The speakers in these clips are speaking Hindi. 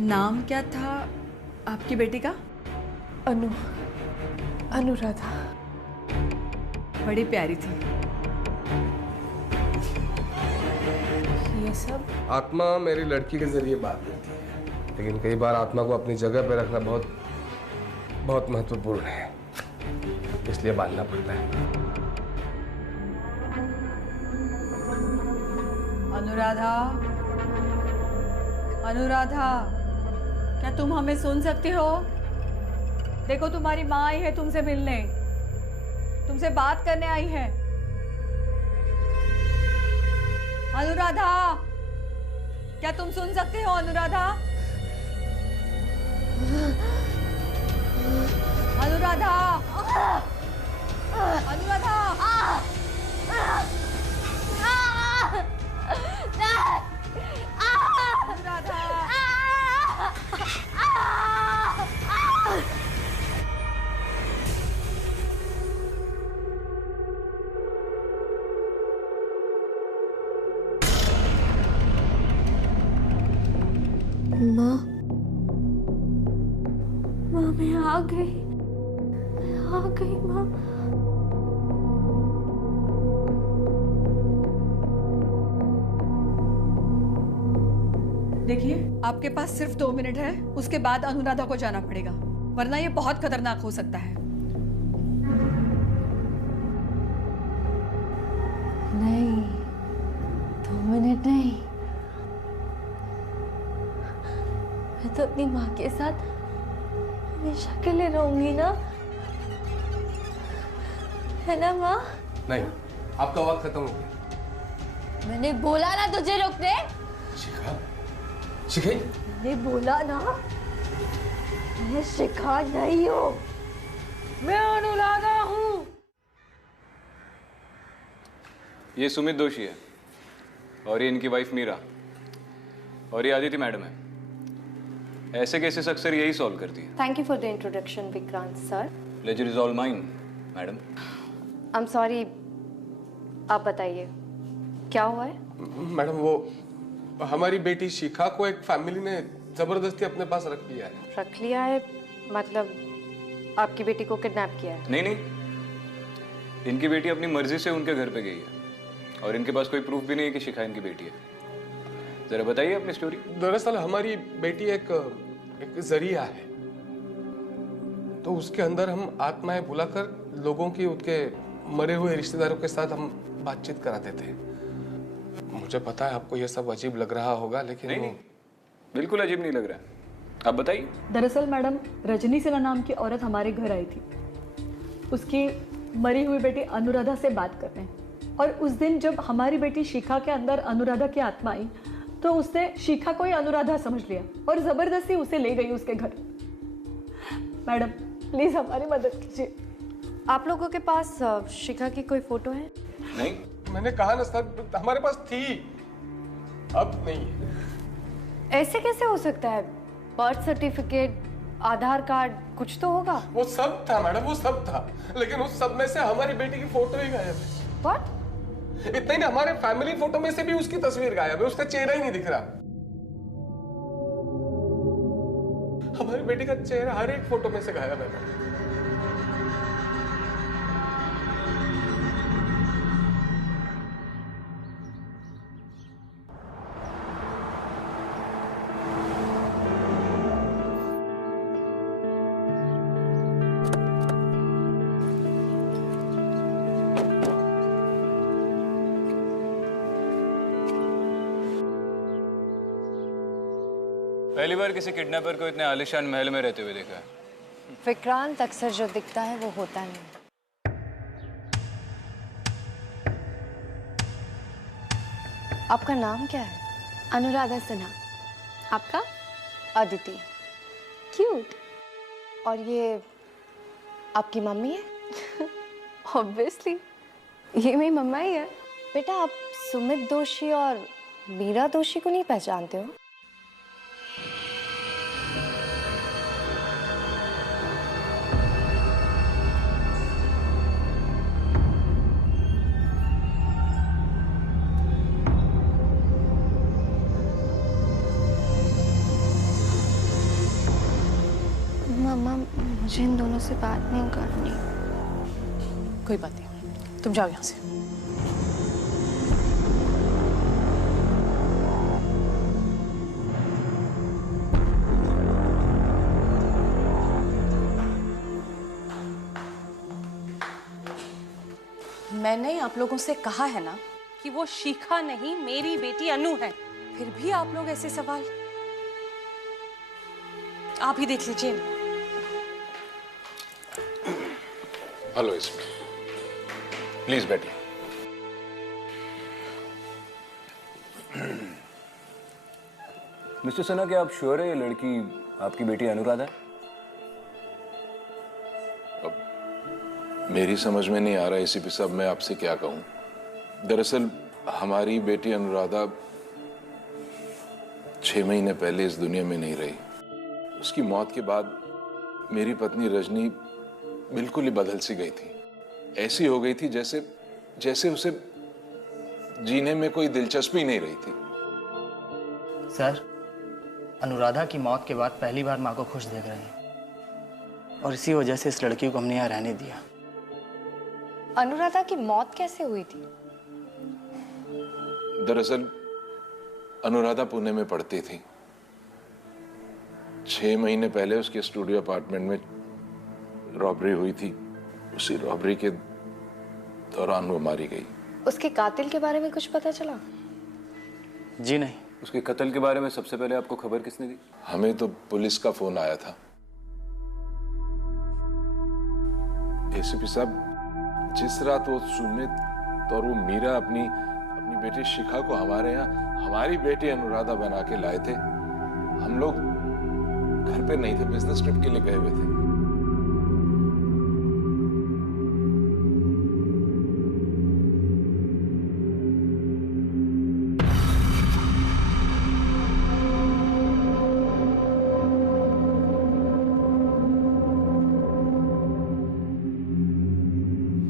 नाम क्या था आपकी बेटी का? अनुराधा। बड़ी प्यारी थी। ये सब आत्मा मेरी लड़की के जरिए बात करती है, लेकिन कई बार आत्मा को अपनी जगह पर रखना बहुत बहुत महत्वपूर्ण है, इसलिए बांधना पड़ता है। अनुराधा, अनुराधा, क्या तुम हमें सुन सकती हो? देखो तुम्हारी माँ आई है तुमसे मिलने, तुमसे बात करने आई है। अनुराधा, क्या तुम सुन सकते हो? अनुराधा, अनुराधा, अनुराधा, माँ, मैं आ गई, माँ। देखिए, आपके पास सिर्फ 2 मिनट है, उसके बाद अनुराधा को जाना पड़ेगा, वरना ये बहुत खतरनाक हो सकता है। नहीं, 2 मिनट नहीं। मैं तो अपनी माँ के साथ हमेशा के लिए रहूंगी ना, है ना माँ? नहीं, आपका वक्त खत्म हो गया। मैंने बोला ना तुझे रोकने। शिखा, शिखा, मैंने बोला ना, मैं शिखा नहीं हूँ, मैं अनुराधा हूँ। ये सुमित दोषी है और ये इनकी वाइफ मीरा और ये आदिति मैडम है। ऐसे केसेस अक्सर यही सॉल्व करती है। Thank you for the introduction, Vikrant sir. Pleasure is all mine, madam. I'm sorry, आप बताइए क्या हुआ है? मैडम, वो हमारी बेटी शिखा को एक फैमिली ने जबरदस्ती अपने पास रख लिया है। रख लिया है मतलब आपकी बेटी को किडनैप किया है? नहीं नहीं, इनकी बेटी अपनी मर्जी से उनके घर पे गई है और इनके पास कोई प्रूफ भी नहीं है कि शिखा इनकी बेटी है। जरा बताइए अपनी स्टोरी। दरअसल हमारी बेटी एक जरिया है, तो उसके अंदर हम आत्माएं बुलाकर लोगों की उनके मरे हुए रिश्तेदारों के साथ हम बातचीत करा देते हैं। मुझे पता है आपको यह सब अजीब लग रहा होगा, लेकिन नहीं, बिल्कुल अजीब नहीं लग रहा है, आप बताइए। दरअसल मैडम, रजनी सिन्हा नाम की औरत हमारे घर आई थी, उसकी मरी हुई बेटी अनुराधा से बात करने, और उस दिन जब हमारी बेटी शिखा के अंदर अनुराधा की आत्मा आई तो उसने शिखा को ही अनुराधा समझ लिया और जबरदस्ती उसे ले गई उसके घर। मैडम प्लीज हमारी मदद कीजिए। आप लोगों के पास शिखा की कोई फोटो है? नहीं, मैंने कहा ना सर, हमारे पास थी, अब नहीं है। ऐसे कैसे हो सकता है? बर्थ सर्टिफिकेट, आधार कार्ड, कुछ तो होगा। वो सब था मैडम, वो सब था, लेकिन उस सब में से हमारी बेटी की फोटो ही गायब है। What? इतना ही नहीं, हमारे फैमिली फोटो में से भी उसकी तस्वीर गायब है, उसका चेहरा ही नहीं दिख रहा। हमारी बेटी का चेहरा हर एक फोटो में से गायब है मैडम। पहली बार किसी किडनैपर को इतने आलीशान महल में रहते हुए देखा है। विक्रांत, अक्सर जो दिखता है वो होता नहीं। आपका नाम क्या है? अनुराधा सिन्हा। आपका? अदिति। क्यूट। और ये आपकी मम्मी है? ऑब्वियसली, ये मेरी मम्मा ही है। बेटा, आप सुमित दोषी और मीरा दोषी को नहीं पहचानते हो? मुझे इन दोनों से बात नहीं करनी। कोई बात नहीं, तुम जाओ यहाँ से। मैंने आप लोगों से कहा है ना कि वो शिखा नहीं मेरी बेटी अनु है, फिर भी आप लोग ऐसे सवाल। आप ही देख लीजिए। हेलो इसमें, प्लीज बैठिए। मिस्टर सिन्हा, क्या आप श्योर है ये लड़की आपकी बेटी अनुराधा है? मेरी समझ में नहीं आ रहा एसीपी साहब, मैं आपसे क्या कहूं। दरअसल हमारी बेटी अनुराधा 6 महीने पहले इस दुनिया में नहीं रही। उसकी मौत के बाद मेरी पत्नी रजनी बिल्कुल ही बदल सी गई थी। ऐसी हो गई थी जैसे उसे जीने में कोई दिलचस्पी नहीं रही थी। सर, अनुराधा की मौत के बाद पहली बार माँ को खुश देख रहे हैं और इसी वजह से इस लड़की को हमने यहाँ रहने दिया। अनुराधा की मौत कैसे हुई थी? दरअसल अनुराधा पुणे में पढ़ती थी। 6 महीने पहले उसके स्टूडियो अपार्टमेंट में रॉबरी हुई थी। उसी रॉबरी के दौरान वो मारी गई। उसके कातिल के बारे में कुछ पता चला? जी नहीं। उसके कत्ल के बारे में सबसे पहले आपको खबर किसने दी? हमें तो पुलिस का फोन आया था। एसीपी साहब, जिस रात वो सुमित और वो मीरा अपनी बेटी शिखा को हमारे यहाँ हमारी बेटी अनुराधा बना के लाए थे, हम लोग घर पे नहीं थे, बिजनेस ट्रिप के लिए गए हुए थे।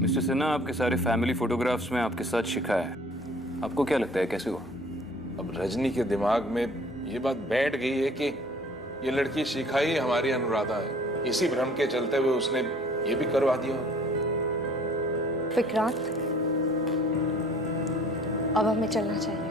मिस्टर सिन्हा, आपके सारे फैमिली फोटोग्राफ्स में आपके साथ शिखा है। आपको क्या लगता है कैसे हुआ? अब रजनी के दिमाग में ये बात बैठ गई है कि ये लड़की शिखा ही हमारी अनुराधा है। इसी भ्रम के चलते हुए उसने ये भी करवा दिया। विक्रांत, अब हमें चलना चाहिए।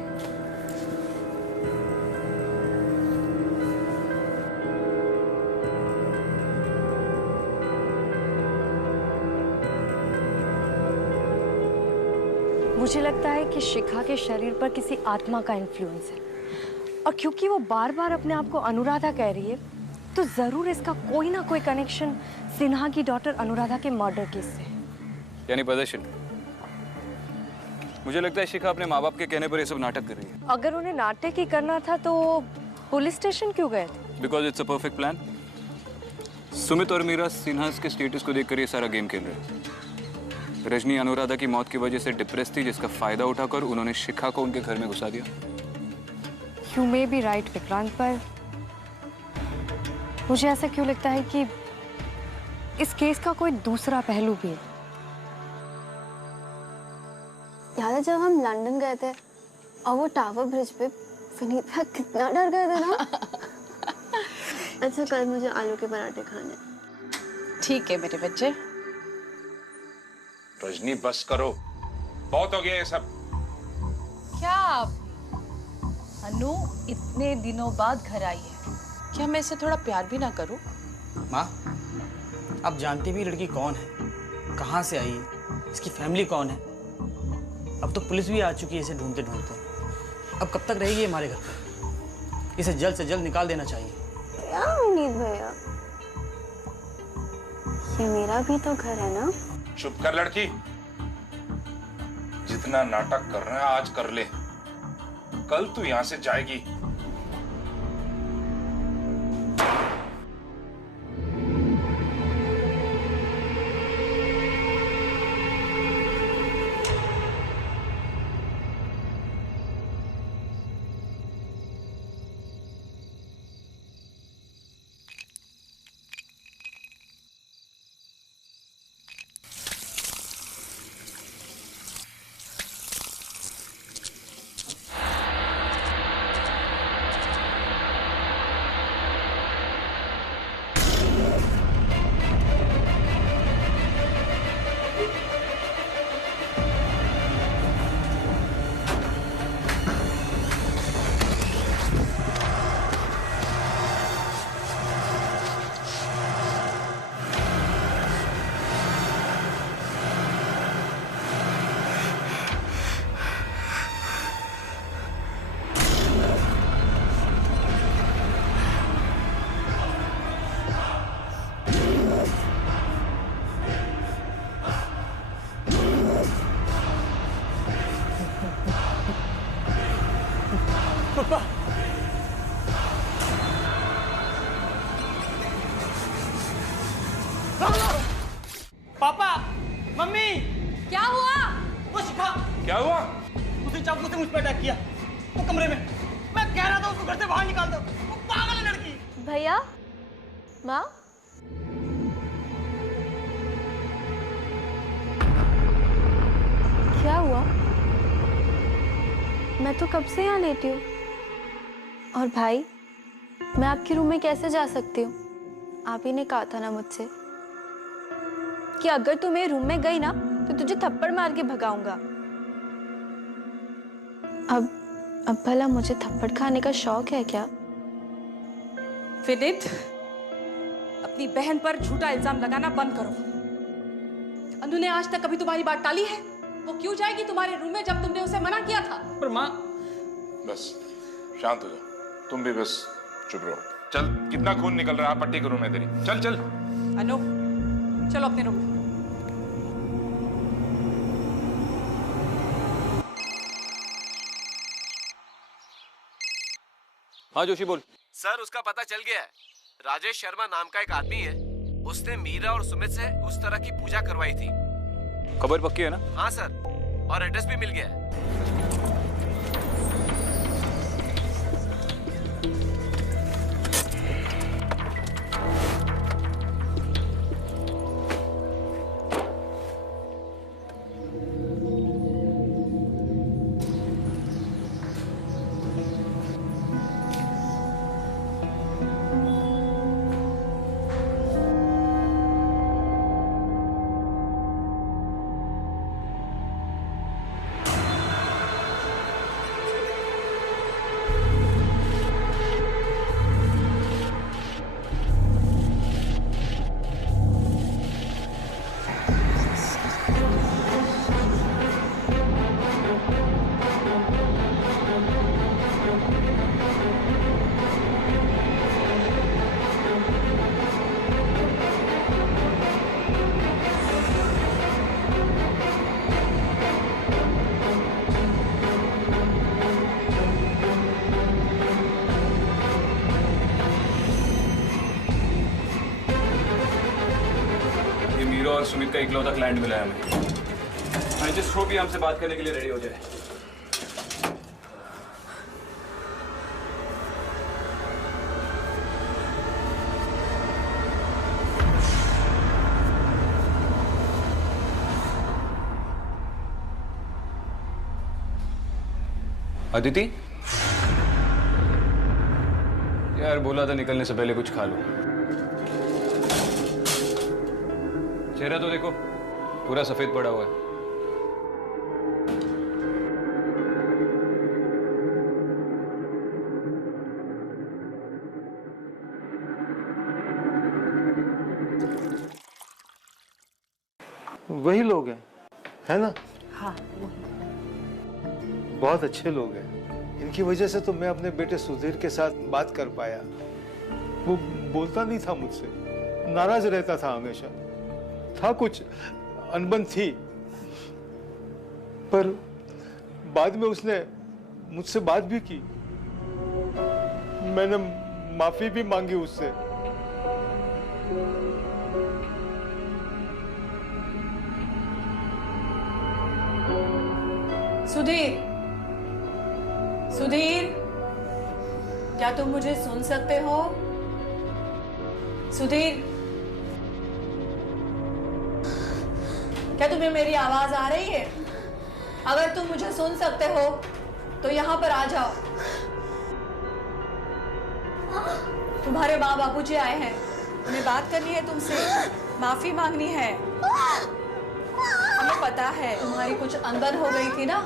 मुझे लगता है कि शिखा के शरीर पर किसी आत्मा का इन्फ्लुएंस है, और क्योंकि वो बार बार अपने आप को अनुराधा कह रही है, तो जरूर इसका कोई ना कोई कनेक्शन सिन्हा की डॉटर अनुराधा के मर्डर केस से है। यानी पोजेशन। मुझे लगता है शिखा अपने माँ बाप के कहने पर ये सब नाटक कर रही है। अगर उन्हें नाटक ही करना था तो पुलिस स्टेशन क्यों गए थे? Because it's a perfect plan. Sumit और मीरा सिन्हा के स्टेटस को देखकर ये सारा गेम खेल रहे हैं। रजनी अनुराधा की मौत की वजह से डिप्रेस थी, जिसका फायदा उठाकर उन्होंने शिखा को उनके घर में घुसा दिया। You may be right Vikrant, पर मुझे ऐसा क्यों लगता है कि इस केस का कोई दूसरा पहलू भी है। याद है जब हम लंदन गए थे और वो टावर ब्रिज पे विनीता कितना डर गए थे ना। अच्छा, कल मुझे आलू के पराठे खाने। ठीक है मेरे बच्चे। रजनी बस करो, बहुत हो गया ये सब। क्या आप? अनु इतने दिनों बाद घर आई है, क्या मैं इसे थोड़ा प्यार भी ना करूं? माँ, आप जानती भी लड़की कौन है, कहाँ से आई है, इसकी फैमिली कौन है। अब तो पुलिस भी आ चुकी है इसे ढूंढते ढूंढते। अब कब तक रहेगी ये हमारे घर पे? इसे जल्द से जल्द निकाल देना चाहिए। क्या उम्मीद भैया, ये मेरा भी तो घर है ना। चुप कर लड़की, जितना नाटक कर रहा है आज कर ले, कल तू यहां से जाएगी। पापा पापा, मम्मी, क्या हुआ? वो शिखा क्या हुआ? उसे चाकू से मुझ पर अटैक किया वो कमरे में। मैं कह रहा था उसको घर से बाहर निकाल दो, वो पागल है लड़की। भैया, माँ, क्या हुआ? मैं तो कब से यहाँ लेटी हूँ। और भाई, मैं आपके रूम में कैसे जा सकती हूँ? आप ही ने कहा था ना मुझसे कि अगर तू मेरे रूम में गई ना तो तुझे थप्पड़ मार के भगाऊंगा। अब भला मुझे थप्पड़ खाने का शौक है क्या? विनीत, अपनी बहन पर झूठा इल्जाम लगाना बंद करो। अनु ने आज तक कभी तुम्हारी बात टाली है? वो क्यों जाएगी तुम्हारे रूम में जब तुमने उसे मना किया था? पर माँ, बस शांत हो जाओ, तुम भी बस चुप रहो। चल, कितना खून निकल रहा है, पट्टी करूं मैं तेरी। चल चल। अनु, चलो अपने रूम में। हाँ जोशी बोल। सर, उसका पता चल गया है। राजेश शर्मा नाम का एक आदमी है, उसने मीरा और सुमित से उस तरह की पूजा करवाई थी। खबर पक्की है ना? हाँ सर, और एड्रेस भी मिल गया है। और सुमित का इकलौता क्लाइंट मिला है हमें। आई जस्ट होप ये हमसे बात करने के लिए रेडी हो जाए। अदिति, यार बोला था निकलने से पहले कुछ खा लो। चेहरा तो देखो, पूरा सफेद पड़ा हुआ है। वही लोग हैं, है ना? हाँ, बहुत अच्छे लोग हैं। इनकी वजह से तो मैं अपने बेटे सुधीर के साथ बात कर पाया। वो बोलता नहीं था मुझसे, नाराज रहता था हमेशा। था कुछ अनबन थी, पर बाद में उसने मुझसे बात भी की। मैंने माफी भी मांगी उससे। सुधीर, सुधीर, क्या तुम मुझे सुन सकते हो? सुधीर, क्या तुम्हें मेरी आवाज आ रही है? अगर तुम मुझे सुन सकते हो तो यहाँ पर आ जाओ। तुम्हारे माँ बाबूजी आए हैं, उन्हें बात करनी है तुमसे, माफी मांगनी है। हमें पता है तुम्हारी कुछ अनबन हो गई थी ना।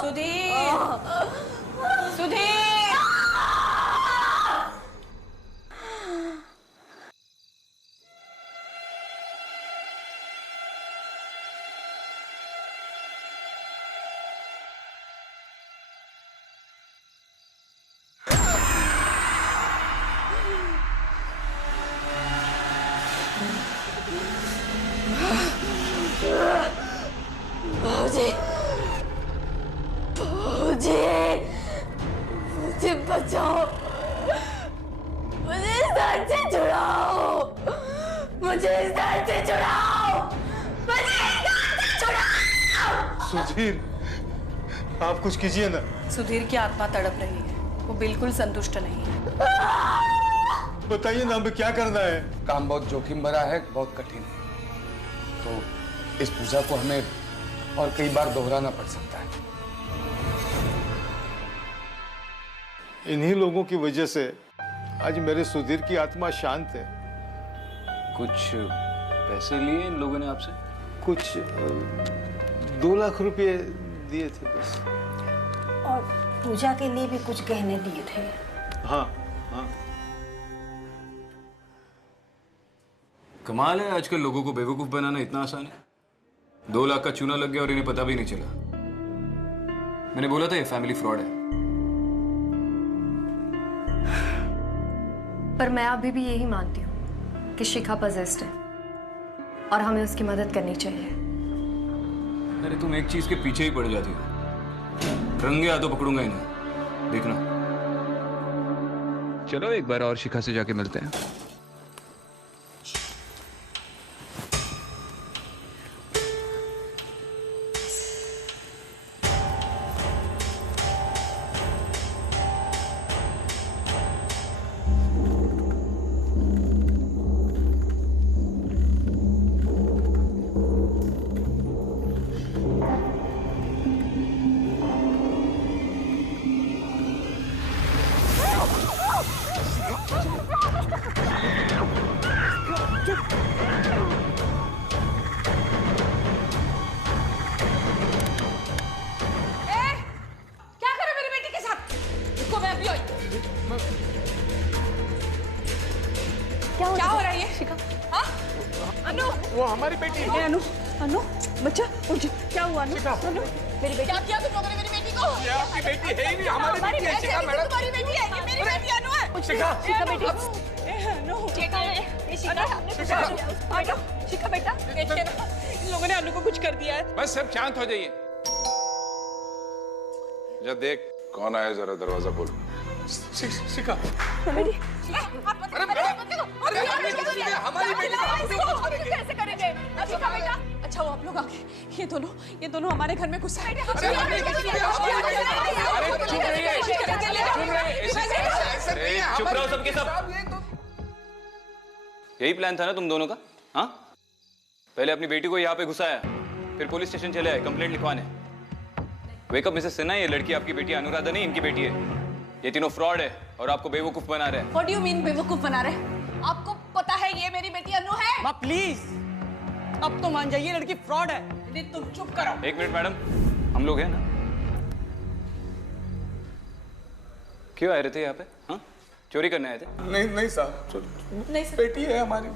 सुधीर, सुधीर, बचाओ, मुझे इस दर्द से छुड़ाओ, मुझे इस दर्द से छुड़ाओ, मुझे इस दर्द से छुड़ाओ। सुधीर, आप कुछ कीजिए ना। सुधीर की आत्मा तड़प रही है, वो बिल्कुल संतुष्ट नहीं है। बताइए ना, हमें क्या करना है? काम बहुत जोखिम भरा है, बहुत कठिन है, तो इस पूजा को हमें और कई बार दोहराना पड़ सकता है। इन्हीं लोगों की वजह से आज मेरे सुधीर की आत्मा शांत है। कुछ पैसे लिए इन लोगों ने आपसे? कुछ 2 लाख रुपए दिए थे बस। और पूजा के लिए भी कुछ गहने दिए थे। हाँ हाँ। कमाल है, आजकल लोगों को बेवकूफ बनाना इतना आसान है। 2 लाख का चूना लग गया और इन्हें पता भी नहीं चला। मैंने बोला था ये फैमिली फ्रॉड है। पर मैं अभी भी यही मानती हूँ कि शिखा पजेस्ड है और हमें उसकी मदद करनी चाहिए। अरे तुम एक चीज के पीछे ही पड़ जाती हो। रंगे हाथों पकड़ूंगा इन्हें, देखना। चलो एक बार और शिखा से जाके मिलते हैं। क्या हो रहा है ये? शिखा, हाँ? अनु, वो हमारी बेटी है। अनु, अनु, बच्चा, उठ जा। क्या हुआ अनु? अनु, मेरी बेटी। क्या किया तुम लोगों ने मेरी बेटी को? ये आपकी बेटी है ही नहीं, हमारी बेटी है। शिखा मैडम, तुम्हारी बेटी है, ये मेरी बेटी अनु है। शिखा, शिखा बेटी। अनु, शिखा, बेटा, शिखा बेटा, देखिए ना, इन लोगों ने अनु को कुछ कर दिया है। बस सब शांत हो जाइए। जा देख कौन आया, जरा दरवाजा खोल। शिखा, बेटी, हमारी बेटी कैसे करेंगे? शिखा बेटा, अच्छा वो आप लोग आके, ये दोनों हमारे घर में घुस आए। चुप रहो सबके सब। यही प्लान था ना तुम दोनों का? हाँ, पहले अपनी बेटी को यहाँ पे घुसाया, फिर पुलिस स्टेशन चले आए कंप्लेंट लिखवाने। वेकअप मिसेस सिन्हा, ये लड़की आपकी बेटी अनुराधा नहीं, इनकी बेटी है। ये तीनों फ्रॉड है और आपको बेवकूफ बना रहे हैं। What do you mean बेवकूफ बना रहे? आपको पता है ये मेरी बेटी अनु है? माँ प्लीज, अब तो मान जाइए, लड़की फ्रॉड है। नहीं, तुम चुप करो। 1 मिनट मैडम, हम लोग हैं ना? क्यों आए रहे थे यहाँ पे? हाँ, चोरी करने आए थे? नहीं साहब, नहीं सर, बेटी है हमारी।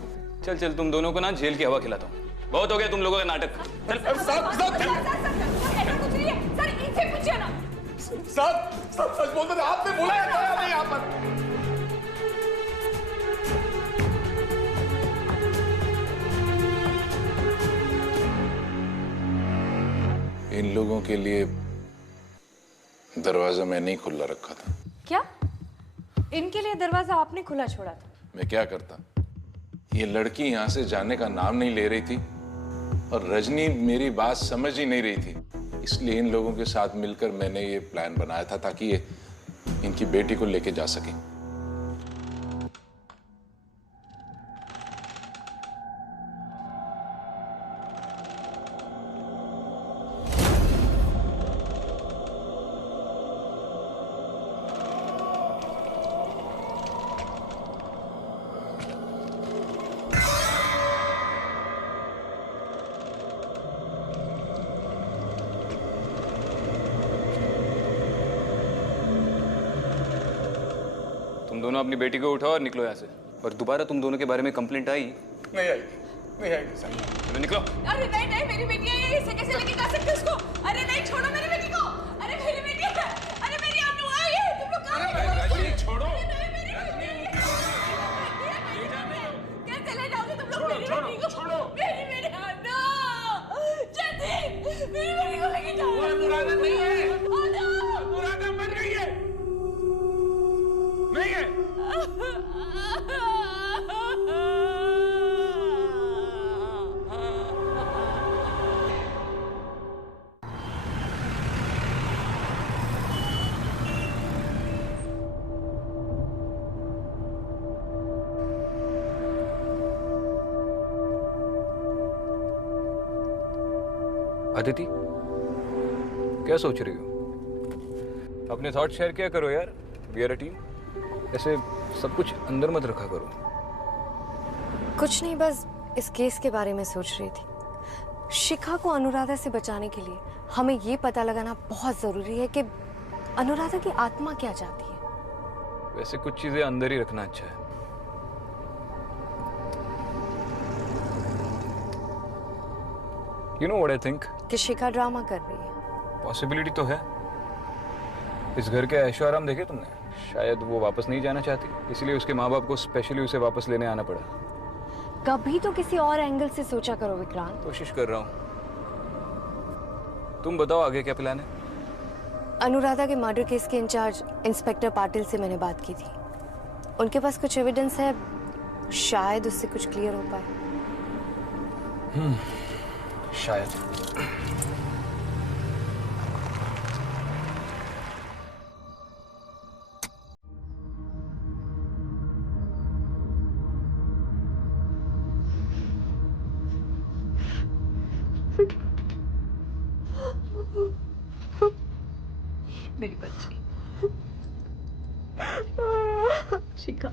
चल तुम दोनों को ना जेल की हवा खिलाता हूँ। बहुत हो गया तुम लोगों का नाटक। चल ऐसा कुछ नहीं है सर, इनसे पूछिए ना। साहब सच बोलते थे, आपने बुलाया था हमें यहाँ पर। इन लोगों के लिए दरवाजा मैंने ही खुला रखा था। क्या? इनके लिए दरवाजा आपने खुला छोड़ा था? मैं क्या करता, ये लड़की यहाँ से जाने का नाम नहीं ले रही थी और रजनी मेरी बात समझ ही नहीं रही थी। इसलिए इन लोगों के साथ मिलकर मैंने ये प्लान बनाया था ताकि ये इनकी बेटी को लेके जा सके। तुम दोनों अपनी बेटी को उठाओ और निकलो यहाँ से। और दोबारा तुम दोनों के बारे में कंप्लेंट आई? नहीं आएगी सर। चलो निकलो। अरे नहीं, मेरी बेटी है, ये इसे कैसे लेके जा सकते उसको? अरे नहीं, छोड़ो मेरी बेटी को। अरे मेरी बेटी है, अरे मेरी अनु है ये। तुम लोग कहाँ हैं? छोड़ो। कैसे ले जाओगे तुम लोग मेरी बेटी को? छोड़ो। मेरी बेटी अनु, जल्दी मेरी बेटी को लेके जाओ। अनुराधा नहीं है, अनु, अनुराधा मर गई है। अदिति, क्या सोच रही हो? अपने थॉट शेयर किया करो यार, वी आर अ टीम। ऐसे सब कुछ अंदर मत रखा करो। कुछ नहीं, बस इस केस के बारे में सोच रही थी। शिखा को अनुराधा से बचाने के लिए हमें ये पता लगाना बहुत जरूरी है कि अनुराधा की आत्मा क्या चाहती है। वैसे कुछ चीजें अंदर ही रखना अच्छा है। You know what I think? कि शिखा ड्रामा कर रही है। पॉसिबिलिटी तो है। इस घर के ऐशो आराम देखे तुमने? शायद वो वापस नहीं जाना चाहती, इसलिए उसके माँ बाप को स्पेशली उसे वापस लेने आना पड़ा। कभी तो किसी और एंगल से सोचा करो विक्रांत। कोशिश कर रहा हूँ। तुम बताओ आगे क्या प्लान है? अनुराधा के मर्डर केस के इंचार्ज इंस्पेक्टर पाटिल से मैंने बात की थी। उनके पास कुछ एविडेंस है, शायद उससे कुछ क्लियर हो पाए। शायद। मेरी बच्ची शिखा,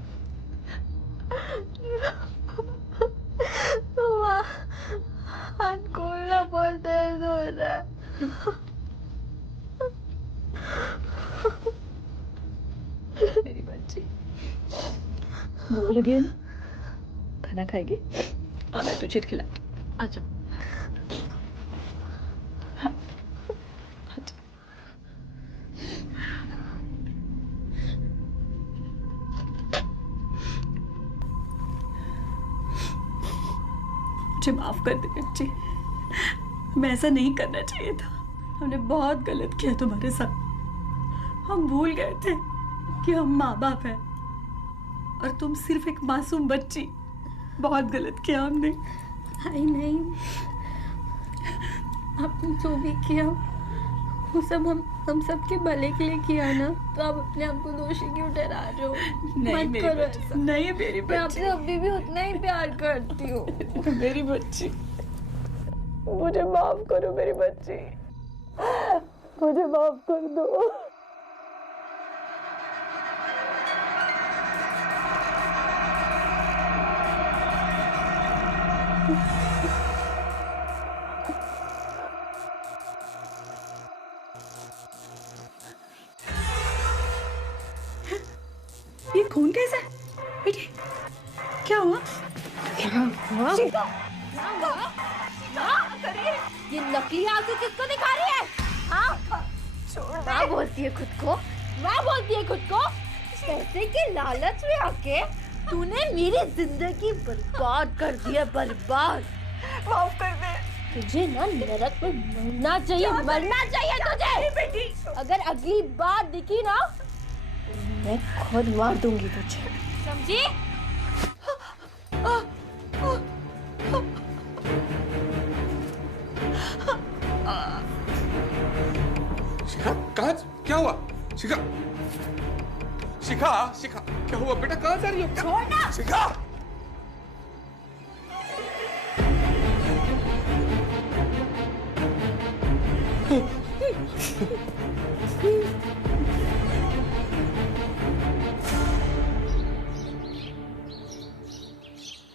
हाथ खोलना बहुत दर्द हो रहा है। मेरी बच्ची भूख लगी है ना? खाना खाएगी? मैं तुझे खिला। आजा। मुझे माफ कर दे बच्ची, हमें ऐसा नहीं करना चाहिए था। हमने बहुत गलत किया तुम्हारे साथ। हम भूल गए थे कि हम माँ बाप हैं और तुम सिर्फ एक मासूम बच्ची। बहुत गलत किया हमने। नहीं, आपने जो भी किया वो सब हम सबके भले के लिए किया ना, तो आप अपने आप को दोषी क्यों ठहरा रहे हो? नहीं मेरी बच्ची, नहीं मेरी मैं बच्ची, आपसे अभी भी उतना ही प्यार करती हूँ। मेरी बच्ची, मुझे माफ करो मेरी बच्ची, मुझे माफ कर दो। ये खून कैसा है बेटी? क्या हुआ? ये नकली आंसू किसको दिखा रही है? हाँ? माँ बोलती है खुद को, माँ बोलती है खुद को। पैसे के लालच में आके तूने मेरी जिंदगी बर्बाद कर दी है, बर्बाद। माफ कर दे। तुझे ना नरक में मरना चाहिए, मरना चाहिए तुझे। बेटी, अगर अगली बार दिखी ना मैं खुद मार दूंगी तुझे, समझी? शिखा, कहाँ? क्या हुआ? शिखा, शिखा, शिखा, क्या हुआ बेटा? कहाँ जा रही हो? छोड़ना। शिखा,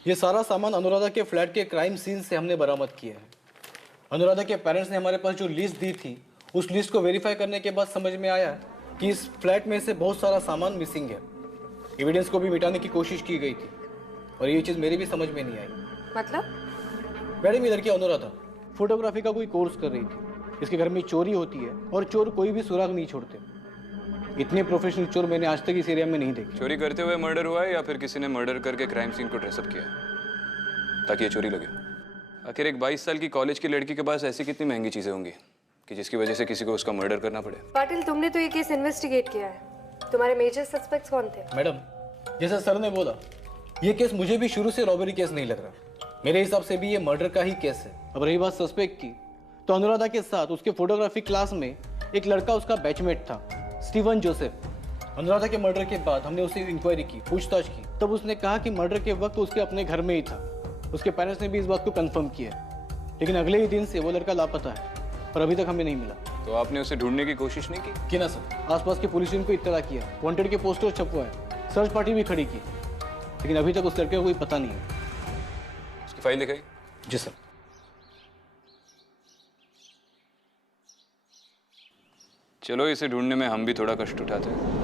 ये सारा सामान अनुराधा के फ्लैट के क्राइम सीन से हमने बरामद किया है। अनुराधा के पेरेंट्स ने हमारे पास जो लिस्ट दी थी, उस लिस्ट को वेरीफाई करने के बाद समझ में आया कि इस फ्लैट में से बहुत सारा सामान मिसिंग है। एविडेंस को भी मिटाने की कोशिश की गई थी और ये चीज़ मेरी भी समझ में नहीं आई। मतलब? मैडम, ये लड़की अनुराधा फोटोग्राफी का कोई कोर्स कर रही थी। इसके घर में चोरी होती है और चोर कोई भी सुराग नहीं छोड़ते। इतने प्रोफेशनल चोर मैंने आज तक इस एरिया में नहीं देखे। चोरी करते हुए मर्डर हुआ है या फिर किसी ने मर्डर करके क्राइम सीन को ड्रेसअप किया ताकि ये चोरी लगे? आखिर एक 22 साल की कॉलेज की लड़की के पास ऐसी कितनी महंगी चीजें होंगी कि जिसकी वजह से किसी को उसका मर्डर करना पड़े? पाटिल, तुमने तो ये केस इन्वेस्टिगेट किया है। तुम्हारे मेजर सस्पेक्ट्स कौन थे? मैडम, जैसा सर ने बोला, ये केस मुझे भी शुरू से रॉबरी केस नहीं लग रहा। मेरे हिसाब से भी ये मर्डर का ही केस है। अब रही बात सस्पेक्ट की, तो अनुराधा के साथ उसके फोटोग्राफी क्लास में एक लड़का उसका बैचमेट था, स्टीवन जोसेफ। अनुराधा के मर्डर के बाद हमने उसे इंक्वायरी की, पूछताछ की, तब उसने कहा कि मर्डर के वक्त उसके अपने घर में ही था। उसके पेरेंट्स ने भी इस बात को कंफर्म किया, लेकिन अगले ही दिन से वो लड़का लापता है। पर अभी तक हमें नहीं मिला। तो आपने उसे ढूंढने की कोशिश नहीं की? कि ना सर, आसपास की पुलिस टीम को इत्तला किया, वांटेड के पोस्टर छपवाए, सर्च पार्टी भी खड़ी की, लेकिन अभी तक उस लड़के को कोई पता नहीं है। उसकी फाइल दिखाई? जी सर। चलो, इसे ढूंढने में हम भी थोड़ा कष्ट उठाते हैं।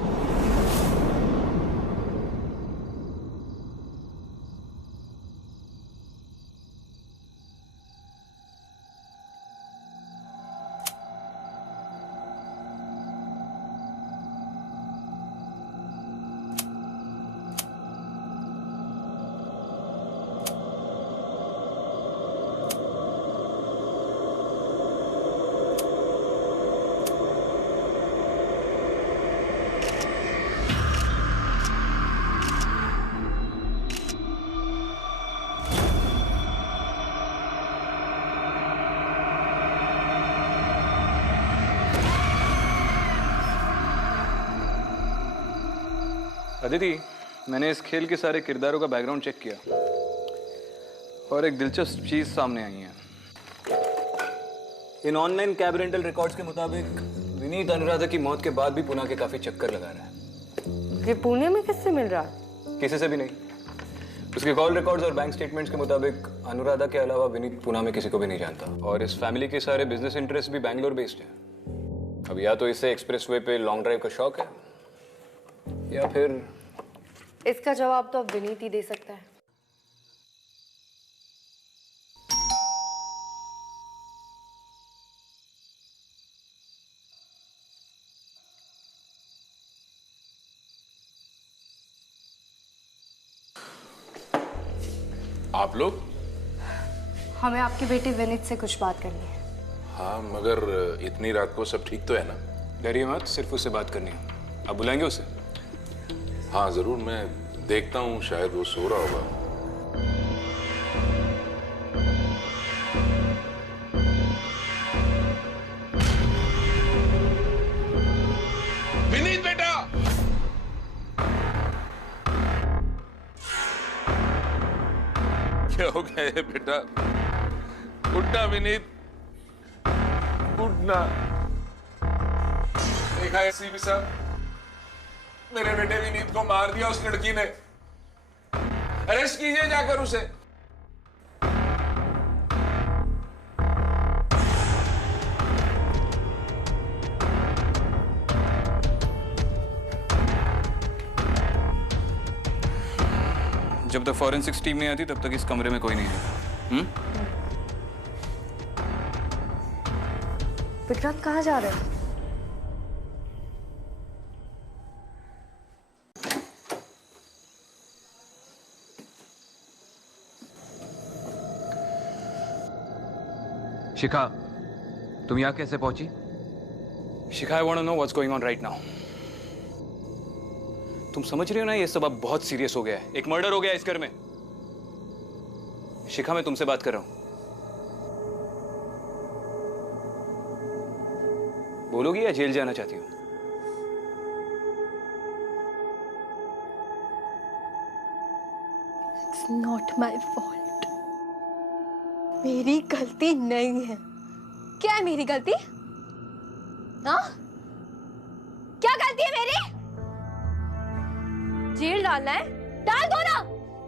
अदिति, मैंने इस खेल के सारे किरदारों का बैकग्राउंड चेक किया और एक दिलचस्प चीज सामने आई है। इन ऑनलाइन कैब रेंटल रिकॉर्ड्स के मुताबिक विनीत अनुराधा की मौत के बाद भी पुणे के काफी चक्कर लगा रहा है। ये पुणे में किससे मिल रहा है? किसी से भी नहीं। उसके कॉल रिकॉर्ड्स और बैंक स्टेटमेंट्स के मुताबिक अनुराधा के अलावा विनीत पुणे में किसी को भी नहीं जानता और इस फैमिली के सारे बिजनेस इंटरेस्ट भी बैंगलोर बेस्ड है। अब या तो इसे एक्सप्रेसवे पे लॉन्ग ड्राइव का शौक है या फिर इसका जवाब तो अब विनीत ही दे सकता है। आप लोग? हमें आपके बेटे विनीत से कुछ बात करनी है। हाँ, मगर इतनी रात को सब ठीक तो है ना? डरिए मत, सिर्फ उससे बात करनी है। आप बुलाएंगे उसे? हाँ जरूर, मैं देखता हूँ, शायद वो सो रहा होगा। विनीत बेटा! क्या हो गया है बेटा? उठना विनीत, उठना। देखा एसीपी साहब, मेरे बेटे विनीत को मार दिया उस लड़की ने। अरेस्ट कीजिए जाकर उसे। जब तक फॉरेंसिक्स टीम नहीं आती तब तक इस कमरे में कोई नहीं है। विक्रांत कहाँ जा रहे हैं? शिखा, तुम यहाँ कैसे पहुंची? Shikha, I want to know what's going on right now. तुम समझ रहे हो ना, ये सब अब बहुत सीरियस हो गया है। एक मर्डर हो गया है इस घर में। शिखा, मैं तुमसे बात कर रहा हूं। बोलोगी या जेल जाना चाहती हो? It's not my fault. मेरी गलती नहीं है। क्या है मेरी गलती? हाँ? क्या गलती है मेरी? जेल डालना है? डाल दो ना।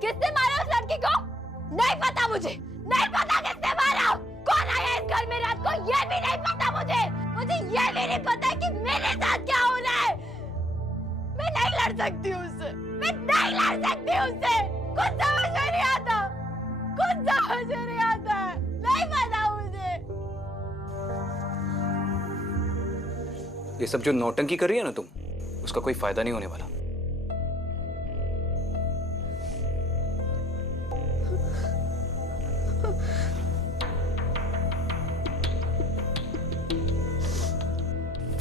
किसने मारा उस लड़की को? नहीं पता मुझे। नहीं पता किसने मारा। कौन आया इस घर में रात को? ये भी नहीं पता मुझे। मुझे ये भी नहीं पता कि मेरे साथ क्या होना है। मैं नहीं लड़ सकती उससे। मैं नहीं लड़ सकती उससे। कुछ समझ में नहीं आता। कुछ समझ में नहीं आता। नहीं पता मुझे। ये सब जो नौटंकी कर रही है ना तुम, उसका कोई फायदा नहीं होने वाला।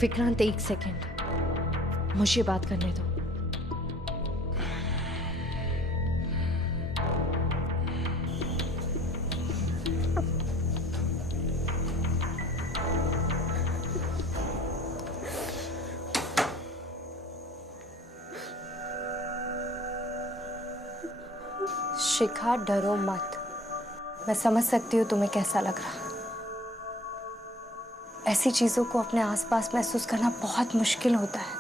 विक्रांत, एक सेकंड, मुझे बात करने दो। शिखा, डरो मत। मैं समझ सकती हूँ तुम्हें कैसा लग रहा। ऐसी चीजों को अपने आसपास महसूस करना बहुत मुश्किल होता है,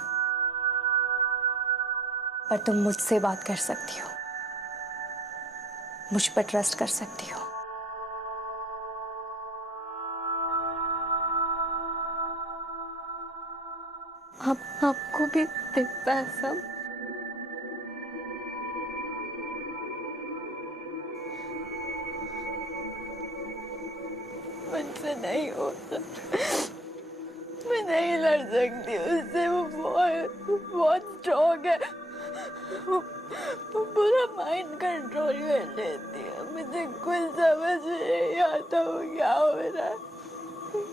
पर तुम मुझसे बात कर सकती हो, मुझ पर ट्रस्ट कर सकती हो। आपको भी दिखता है सब? मुझसे नहीं होता, मैं नहीं लड़ सकती उससे, वो बहुत स्ट्रॉन्ग है, वो पूरा माइंड कंट्रोल कर लेती है। मुझे कुछ समझ नहीं आता वो क्या हो रहा है,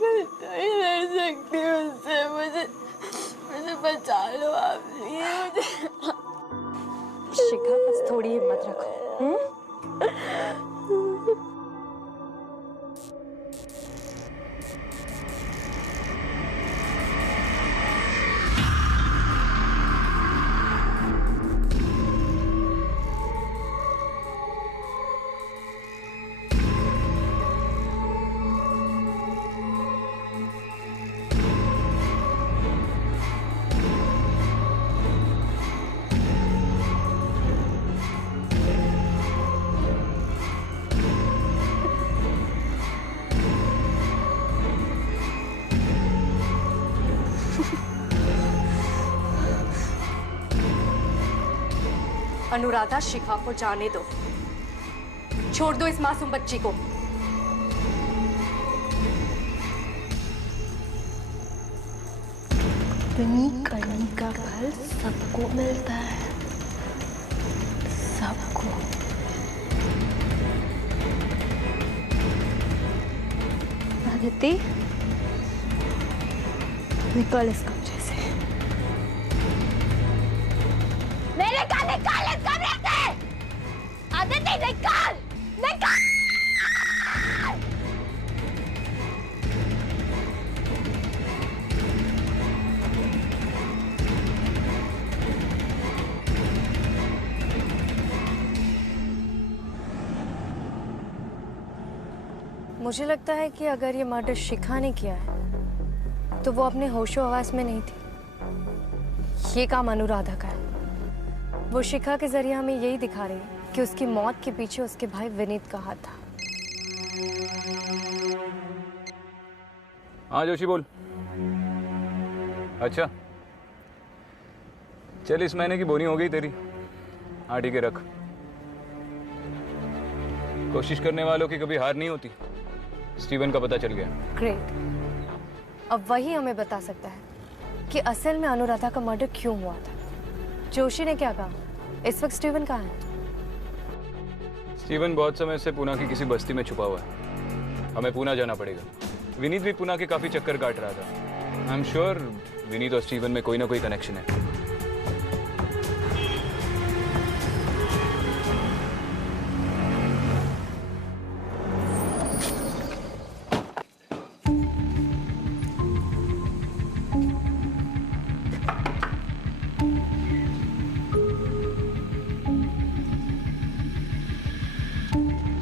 मैं नहीं लड़ सकती उससे, मुझे बचा लो आप, मुझे। शिखा, बस थोड़ी हिम्मत रखो। अनुराधा, शिखा को जाने दो, छोड़ दो इस मासूम बच्ची को। अपनी करनी का फल सबको मिलता है, सबको। आदिति, निकल इस कमरे से। मेरे का निकाल इस कमरे से! आदिति, निकाल! निकाल! मुझे लगता है कि अगर ये मर्डर शिखा ने किया है तो वो अपने होशो हवास में नहीं थी। ये काम अनुराधा का है। वो शिखा के जरिए हमें यही दिखा रही है कि उसकी मौत के पीछे उसके भाई विनीत का हाथ था। हाँ जोशी बोल। अच्छा चल, इस महीने की बोनी हो गई तेरी। हाँ ठीक है, रख। कोशिश करने वालों की कभी हार नहीं होती। स्टीवन का पता चल गया। ग्रेट। अब वही हमें बता सकता है कि असल में अनुराधा का मर्डर क्यों हुआ था। जोशी ने क्या कहा? इस वक्त स्टीवन कहाँ है? स्टीवन बहुत समय से पुणे की किसी बस्ती में छुपा हुआ है। हमें पुणे जाना पड़ेगा। विनीत भी पुणे के काफी चक्कर काट रहा था। आई एम श्योर विनीत और स्टीवन में कोई ना कोई कनेक्शन है।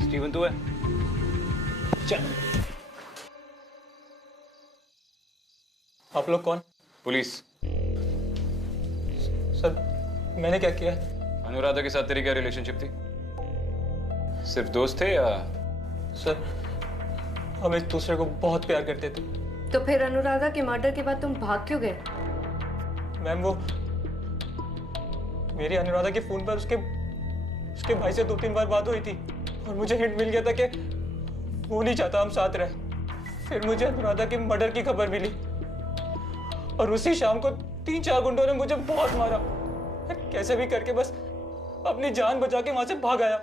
स्टीवन तू है? चल। आप लोग कौन? पुलिस। सर मैंने क्या किया? अनुराधा के साथ तेरी क्या रिलेशनशिप थी? सिर्फ दोस्त थे या? सर हम एक दूसरे को बहुत प्यार करते थे। तो फिर अनुराधा के मर्डर के बाद तुम भाग क्यों गए? मैम वो मेरी अनुराधा के फोन पर उसके भाई से 2-3 बार बात हुई थी और मुझे हिंट मिल गया था कि वो नहीं चाहता हम साथ रहे। फिर मुझे अनुराधा के मर्डर की खबर मिली और उसी शाम को 3-4 गुंडों ने मुझे बहुत मारा। कैसे भी करके बस अपनी जान बचा के वहां से भाग आया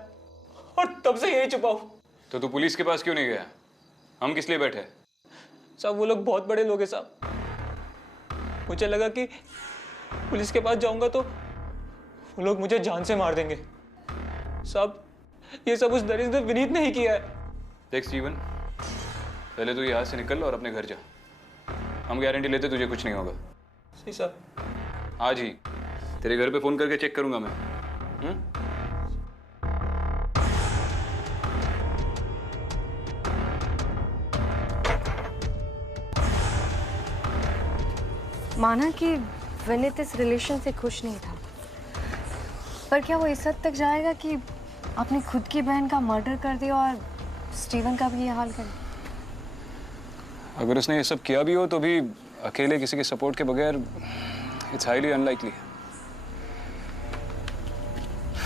और तब से यही छुपा हूं। तो तू पुलिस के पास क्यों नहीं गया? हम किस लिए बैठे? साहब वो लोग बहुत बड़े लोग हैं साहब। मुझे लगा कि पुलिस के पास जाऊंगा तो वो लोग मुझे जान से मार देंगे। साहब ये सब उस दरिद्र विनीत ने ही किया है। देख स्टीवन, पहले तू यहाँ से निकल और अपने घर जा। हम गारंटी लेते तुझे कुछ नहीं होगा। जी साहब। आज ही तेरे घर पे फोन करके चेक करूंगा मैं। माना कि विनीत इस रिलेशन से खुश नहीं था, पर क्या वो इस हद तक जाएगा कि अपनी खुद की बहन का मर्डर कर दिया और स्टीवन का भी ये हाल कर दिया? अगर उसने ये सब किया भी हो तो भी अकेले किसी के सपोर्ट के बगैर इट्स हाईली अनलाइकली।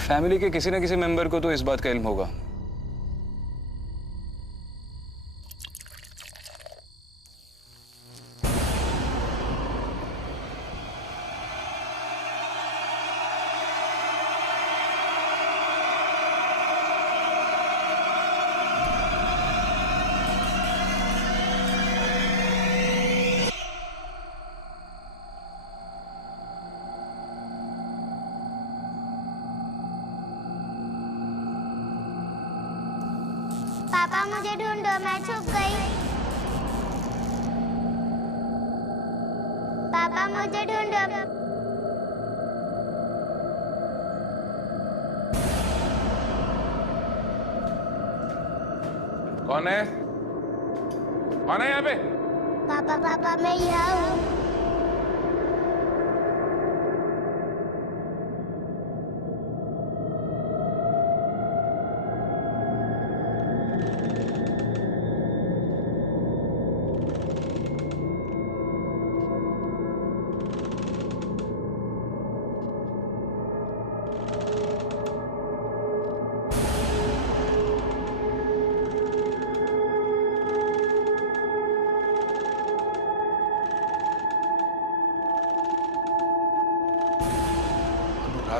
फैमिली के किसी न किसी मेंबर को तो इस बात का इल्म होगा। पापा मुझे ढूंढो, मैं छुप गई। पापा मुझे ढूंढो। कौन है? कौन है यहाँ पे? पापा पापा मैं यहाँ हूँ।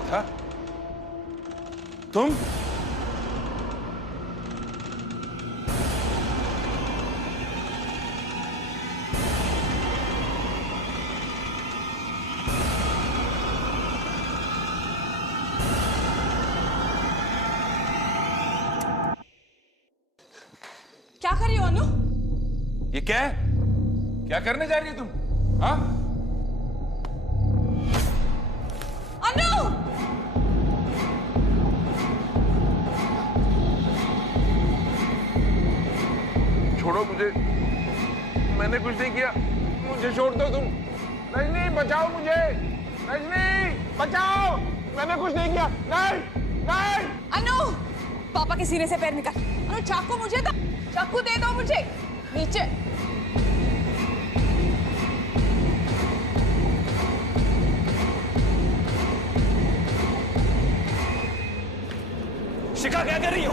था तुम? क्या कर रही हो अनु? ये क्या है? क्या करने जा रही है तुम? हाँ? अनु! छोड़ो मुझे, मैंने कुछ नहीं किया, मुझे छोड़ दो तुम। रजनी बचाओ मुझे, रजनी बचाओ, मैंने कुछ नहीं किया। नहीं नहीं। अनु, पापा के सीने से पैर निकाल। अनु चाकू मुझे दो, चाकू दे दो मुझे। नीचे। शिखा क्या कर रही हो?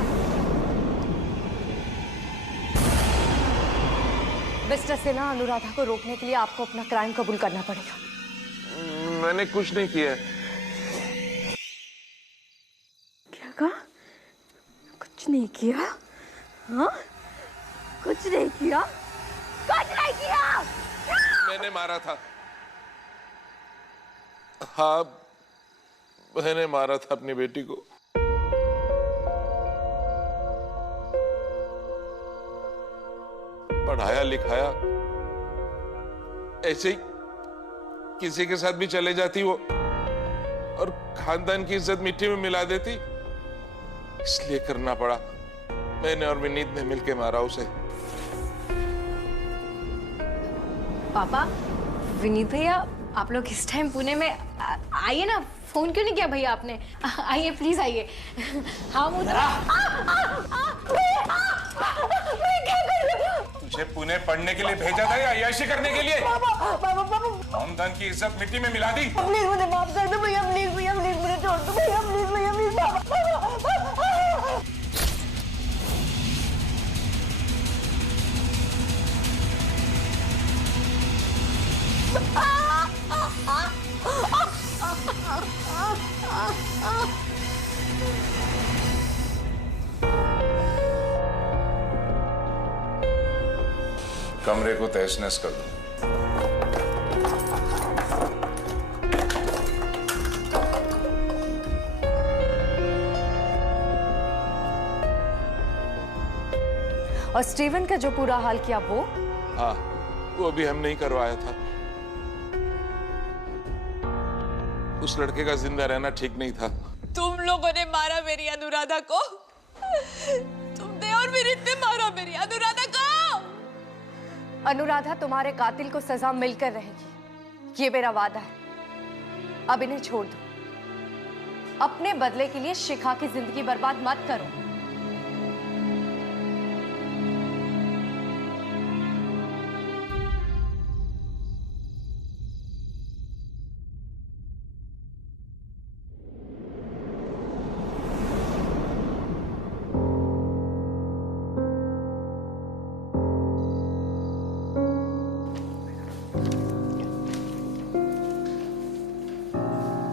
मिस्टर सिन्हा, अनुराधा को रोकने के लिए आपको अपना क्राइम कबूल करना पड़ेगा। मैंने कुछ नहीं किया। क्या कहा? कुछ नहीं किया? हाँ? कुछ नहीं किया? कुछ नहीं किया? मैंने मारा था। हाँ, मैंने मारा था अपनी बेटी को। पढ़ाया लिखाया, ऐसे ही किसी के साथ भी चले जाती वो और खानदान की इज्जत मिट्टी में मिला देती, इसलिए करना पड़ा। मैंने और विनीत ने मिलकर मारा उसे। पापा, विनीत भैया, आप लोग इस टाइम पुणे में आइए ना। फोन क्यों नहीं किया भैया आपने? आइए प्लीज आइए। हाँ तुझे पुणे पढ़ने के लिए भेजा था या अय्याशी करने के लिए? खानदान की इज्जत मिट्टी में मिला दी। प्लीज मुझे माफ कर दो भैया, प्लीज भैया, प्लीज मुझे छोड़ दो भैया, प्लीज भैया, प्लीज कमरे को तहस-नहस कर दो। और स्टीवन का जो पूरा हाल किया वो? हाँ, वो भी हमने ही करवाया था। उस लड़के का जिंदा रहना ठीक नहीं था। तुम लोगों ने मारा मेरी अनुराधा को। तुमने और विनीत ने मारा मेरी अनुराधा को। अनुराधा, तुम्हारे कातिल को सजा मिलकर रहेगी। ये मेरा वादा है, अब इन्हें छोड़ दो। अपने बदले के लिए शिखा की जिंदगी बर्बाद मत करो।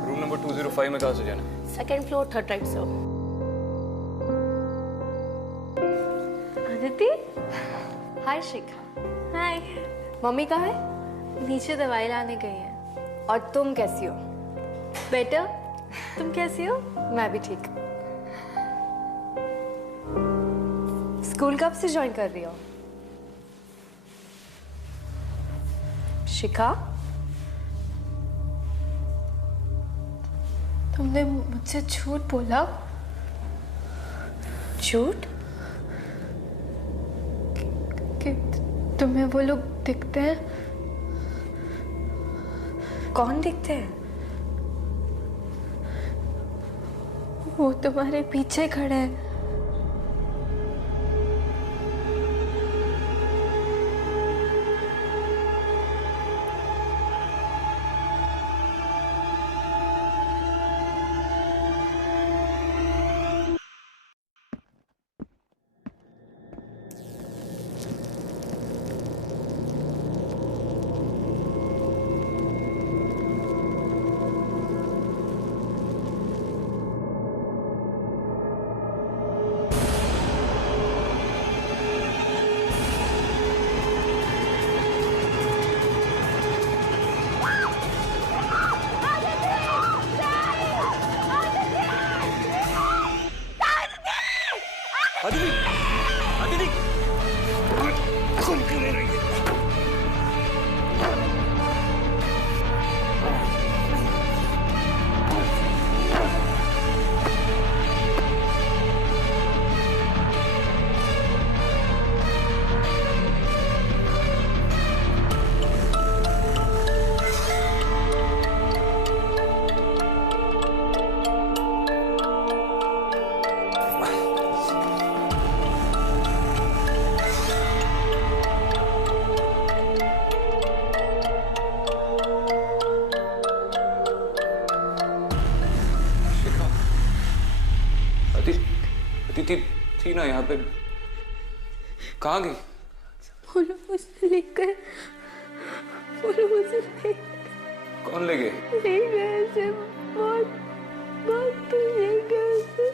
रूम नंबर 205 में कहाँ से जाना? Second floor, third right sir. Aditi, hi Shikha. Hi. Mummy कहाँ है? नीचे दवाई लाने गई है। और तुम कैसी हो? बेटर, तुम कैसी हो? मैं भी ठीक। स्कूल कब से ज्वाइन कर रही हो? शिखा, तुमने मुझसे झूठ बोला? झूठ? कि तुम्हें वो लोग दिखते हैं? कौन दिखते हैं? वो तुम्हारे पीछे खड़े हैं। अदिति, अदिति, कौन क्यों नहीं रही? अदिति थी ना यहाँ पे, कहाँ गई? वो लोग मुझसे ले गए। वो लोग मुझसे ले गए। कौन ले गए? ले गए ऐसे, बहुत बहुत ले गए ऐसे।